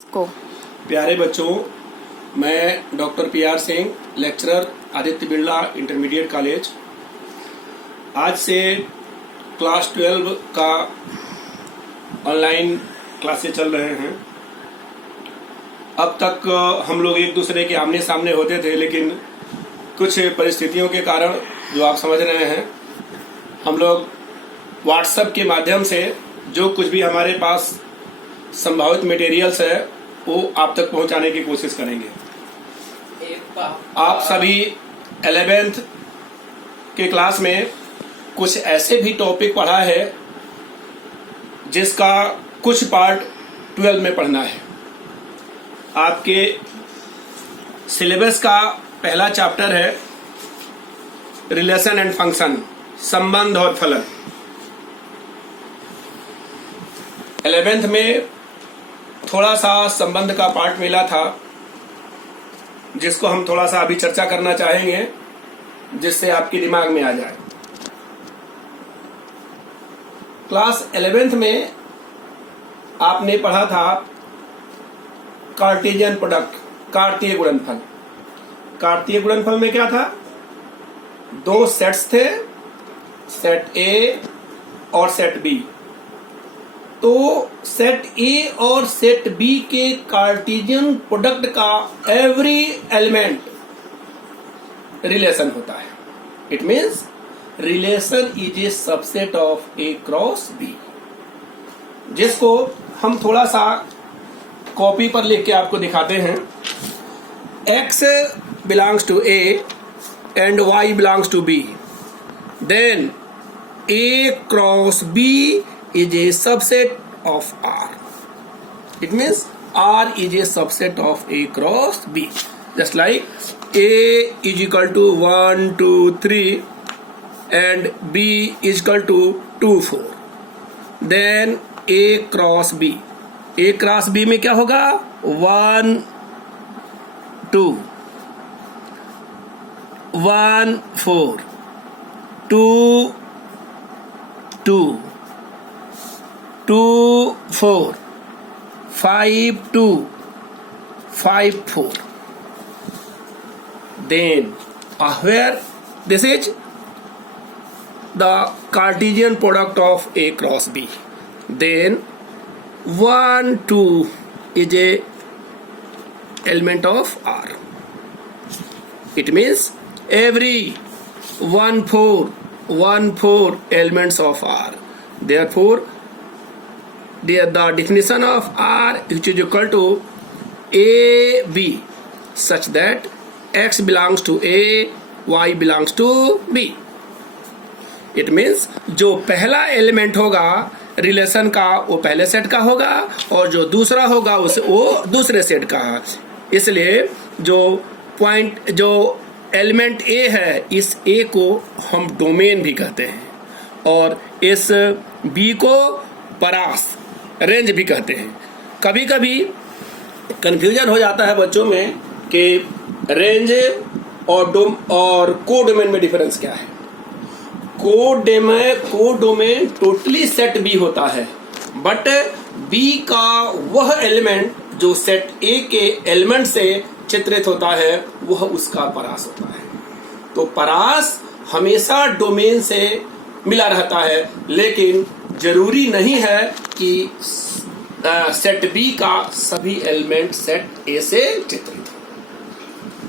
को प्यारे बच्चों, मैं doctor PR Singh, lecturer Aditya Birla intermediate college. आज से क्लास 12 का ऑनलाइन क्लासेस चल रहे हैं। अब तक हम लोग एक दूसरे के आमने सामने होते थे, लेकिन कुछ परिस्थितियों के कारण, जो आप समझ रहे हैं, हम लोग व्हाट्सएप के माध्यम से जो कुछ भी हमारे पास संभावित मटेरियल्स है वो आप तक पहुंचाने की कोशिश करेंगे। आप सभी 11th के क्लास में कुछ ऐसे भी टॉपिक पढ़ा है जिसका कुछ पार्ट 12 में पढ़ना है। आपके सिलेबस का पहला चैप्टर है रिलेशन एंड फंक्शन, संबंध और फलन। 11th में थोड़ा सा संबंध का पार्ट मिला था, जिसको हम थोड़ा सा अभी चर्चा करना चाहेंगे, जिससे आपके दिमाग में आ जाए। क्लास 11th में आपने पढ़ा था कार्टेशियन प्रोडक्ट, कार्तीय गुणनफल। कार्तीय गुणनफल में क्या था? दो सेट्स थे, सेट ए और सेट बी। तो सेट ए और सेट बी के कार्टेशियन प्रोडक्ट का एवरी एलिमेंट रिलेशन होता है। It means relation is a subset of A cross B, जिसको हम थोड़ा सा कॉपी पर लिख के आपको दिखाते हैं। x belongs to A and y belongs to B, then A cross B is a subset of R. It means R is a subset of A cross B. Just like A is equal to 1, 2, 3 and B is equal to 2, 4. Then A cross B. A cross B में क्या होगा? 1, 2, 1, 4, 2, 2, 2, 4, 5, 2, 5, 4. Then where this is the Cartesian product of A cross B. Then 1, 2 is a element of R. It means every 1, 4, 1, 4 elements of R. Therefore, the definition of R is equal to AB, such that X belongs to A, Y belongs to B. It means जो पहला element होगा relation का वो पहले set का होगा, और जो दूसरा होगा उसे वो दूसरे सेट का। इसलिए जो पॉइंट, जो एलिमेंट ए है, इस ए को हम डोमेन भी कहते हैं, और इस बी को परास, रेंज भी कहते हैं। कभी कभी कंफ्यूजन हो जाता है बच्चों में कि रेंज और कोडोमेन में डिफरेंस क्या है। कोडोमेन टोटली सेट बी होता है, बट बी का वह एलिमेंट जो सेट ए के एलिमेंट से चित्रित होता है वह उसका परास होता है। तो परास हमेशा डोमेन से मिला रहता है, लेकिन जरूरी नहीं है कि सेट बी का सभी एलिमेंट सेट ए से चित्रित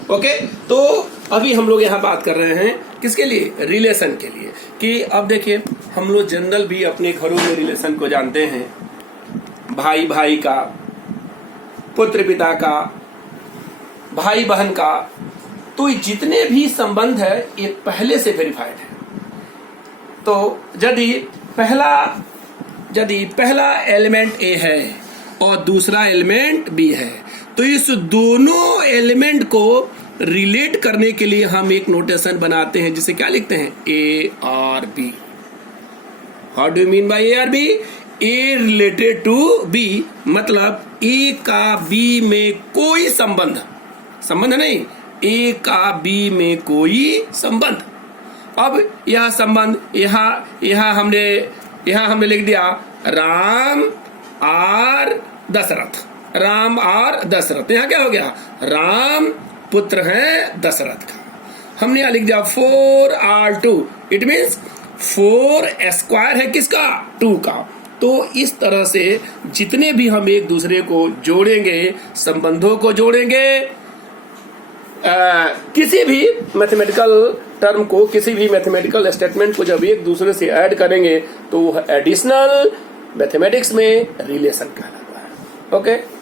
हो। ओके, तो अभी हम लोग यहाँ बात कर रहे हैं किसके लिए? रिलेशन के लिए। कि अब देखिए, हम लोग जनरल भी अपने घरों में रिलेशन को जानते हैं, भाई भाई का, पुत्र पिता का, भाई बहन का। तो जितने भी संबंध है ये पहले से वेरीफाइड है। तो यदि पहला एलिमेंट ए है और दूसरा एलिमेंट बी है, तो इस दोनों एलिमेंट को रिलेट करने के लिए हम एक नोटेशन बनाते हैं, जिसे क्या लिखते हैं? A R B. How do you mean by A R B? A related to B, मतलब ए का बी में कोई संबंध नहीं, ए का बी में कोई संबंध। अब यह संबंध यहाँ हमने लिख दिया राम आर दशरथ। राम और दशरथ। यहाँ क्या हो गया, राम पुत्र हैं दशरथ का। हमने यहाँ लिख दिया 4R2, इट मीन्स 4 स्क्वायर है किसका, 2 का। तो इस तरह से जितने भी हम एक दूसरे को जोड़ेंगे, संबंधों को जोड़ेंगे, किसी भी मैथमेटिकल टर्म को, किसी भी मैथमेटिकल स्टेटमेंट को जब एक दूसरे से ऐड करेंगे तो वह एडिशनल मैथमेटिक्स में रिलेशन कहलाता है। ओके।